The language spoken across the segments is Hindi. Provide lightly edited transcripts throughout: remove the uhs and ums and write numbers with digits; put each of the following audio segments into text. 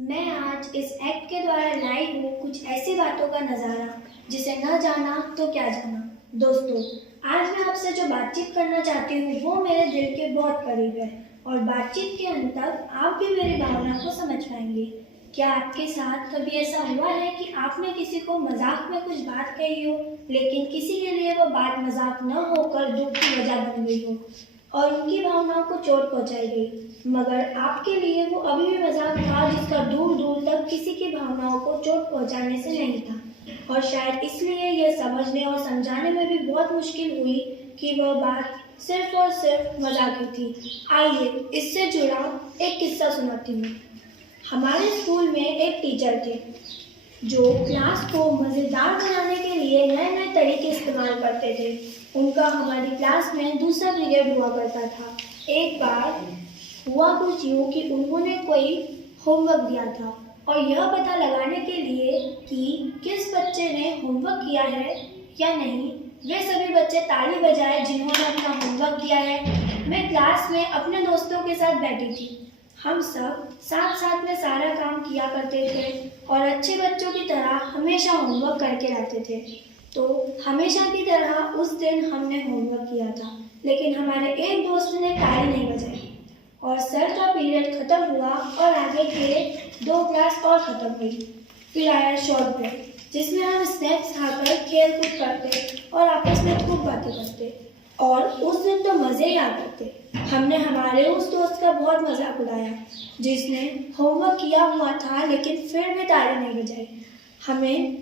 मैं आज इस एक्ट के द्वारा लाई हूँ कुछ ऐसी बातों का नज़ारा जिसे न जाना तो क्या जाना। दोस्तों, आज मैं आपसे जो बातचीत करना चाहती हूँ वो मेरे दिल के बहुत करीब है और बातचीत के अंत तक आप भी मेरी भावना को समझ पाएंगे। क्या आपके साथ कभी ऐसा हुआ है कि आपने किसी को मजाक में कुछ बात कही हो, लेकिन किसी के लिए वो बात मजाक न होकर दुख की वजह बन गई हो और उनकी भावनाओं को चोट पहुंचाई गई, मगर आपके लिए वो अभी भी मजाक था जिसका दूर दूर तक किसी की भावनाओं को चोट पहुंचाने से नहीं था और शायद इसलिए यह समझने और समझाने में भी बहुत मुश्किल हुई कि वह बात सिर्फ और सिर्फ मजाक ही थी। आइए इससे जुड़ा एक किस्सा सुनाती हूँ। हमारे स्कूल में एक टीचर थे जो क्लास को मज़ेदार बनाने के लिए नए नए तरीके इस्तेमाल करते थे। उनका हमारी क्लास में दूसरा पीरियड हुआ करता था। एक बार हुआ कुछ यूँ कि उन्होंने कोई होमवर्क दिया था और यह पता लगाने के लिए कि किस बच्चे ने होमवर्क किया है या नहीं, वे सभी बच्चे ताली बजाए जिन्होंने अपना होमवर्क किया है। मैं क्लास में अपने दोस्तों के साथ बैठी थी। हम सब साथ साथ में सारा काम किया करते थे और अच्छे बच्चों की तरह हमेशा होमवर्क करके रहते थे। तो हमेशा की तरह उस दिन हमने होमवर्क किया था, लेकिन हमारे एक दोस्त ने ताली नहीं बजाई और सर का पीरियड खत्म हुआ और आगे के 2 क्लास और खत्म हुई। फिर आया शॉर्ट ब्रेक जिसमें हम स्नैक्स खाकर खेल कूद करते और आपस में खूब बातें करते और उस दिन तो मज़े ही आ गए थे। हमने हमारे उस दोस्त का बहुत मजाक उड़ाया जिसने होमवर्क किया हुआ था लेकिन फिर भी ताली नहीं बजाई। हमें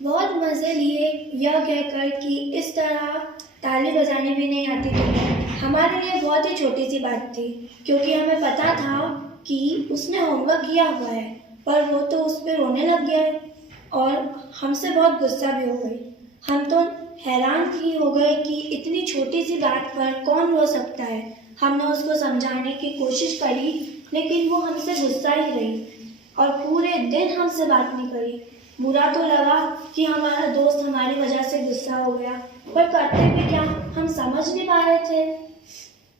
बहुत मज़े लिए यह कहकर कि इस तरह ताली बजाने भी नहीं आती थी। हमारे लिए बहुत ही छोटी सी बात थी क्योंकि हमें पता था कि उसने होमवर्क किया हुआ है, पर वो तो उस पर रोने लग गया है और हमसे बहुत गुस्सा भी हो गई। हम तो हैरान ही हो गए कि इतनी छोटी सी बात पर कौन रो सकता है। हमने उसको समझाने की कोशिश करी लेकिन वो हमसे गुस्सा ही रही और पूरे दिन हमसे बात नहीं करी। बुरा तो लगा कि हमारा दोस्त हमारी वजह से गुस्सा हो गया, पर करते भी क्या, हम समझ नहीं पा रहे थे।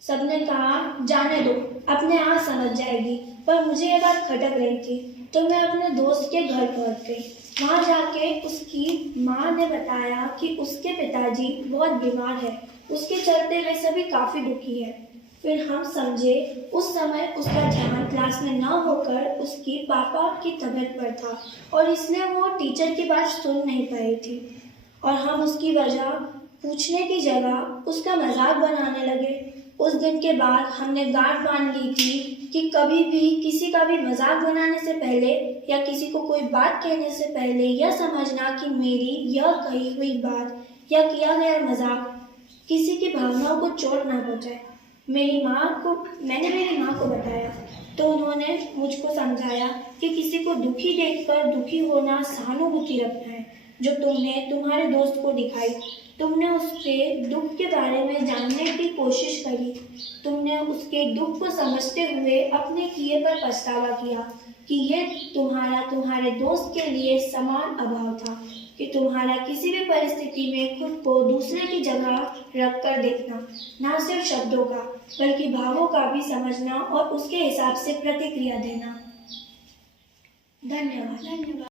सबने कहा जाने दो, अपने आप समझ जाएगी, पर मुझे ये बात खटक रही थी तो मैं अपने दोस्त के घर पहुंच गई। वहाँ जाके उसकी माँ ने बताया कि उसके पिताजी बहुत बीमार है, उसके चलते वे सभी काफ़ी दुखी है। फिर हम समझे उस समय उसका ध्यान क्लास में न होकर उसकी पापा की तबीयत पर था और इसलिए वो टीचर की बात सुन नहीं पाई थी और हम उसकी वजह पूछने की जगह उसका मजाक बनाने लगे। उस दिन के बाद हमने गांठ बांध ली थी कि कभी भी किसी का भी मजाक बनाने से पहले या किसी को कोई बात कहने से पहले यह समझना कि मेरी यह कही हुई बात या किया गया मजाक किसी की भावनाओं को चोट ना पहुंचाए। मैंने मेरी माँ को बताया तो उन्होंने मुझको समझाया कि किसी को दुखी देखकर दुखी होना सहानुभूति रखना है जो तुमने तुम्हारे दोस्त को दिखाई। तुमने उसके दुख के बारे में जानने की कोशिश करी, तुमने उसके दुख को समझते हुए अपने किए पर पछतावा किया कि ये तुम्हारे दोस्त के लिए समान अभाव था कि तुम्हारा किसी भी परिस्थिति में खुद को दूसरे की जगह रखकर देखना, ना सिर्फ शब्दों का बल्कि भावों का भी समझना और उसके हिसाब से प्रतिक्रिया देना। धन्यवाद।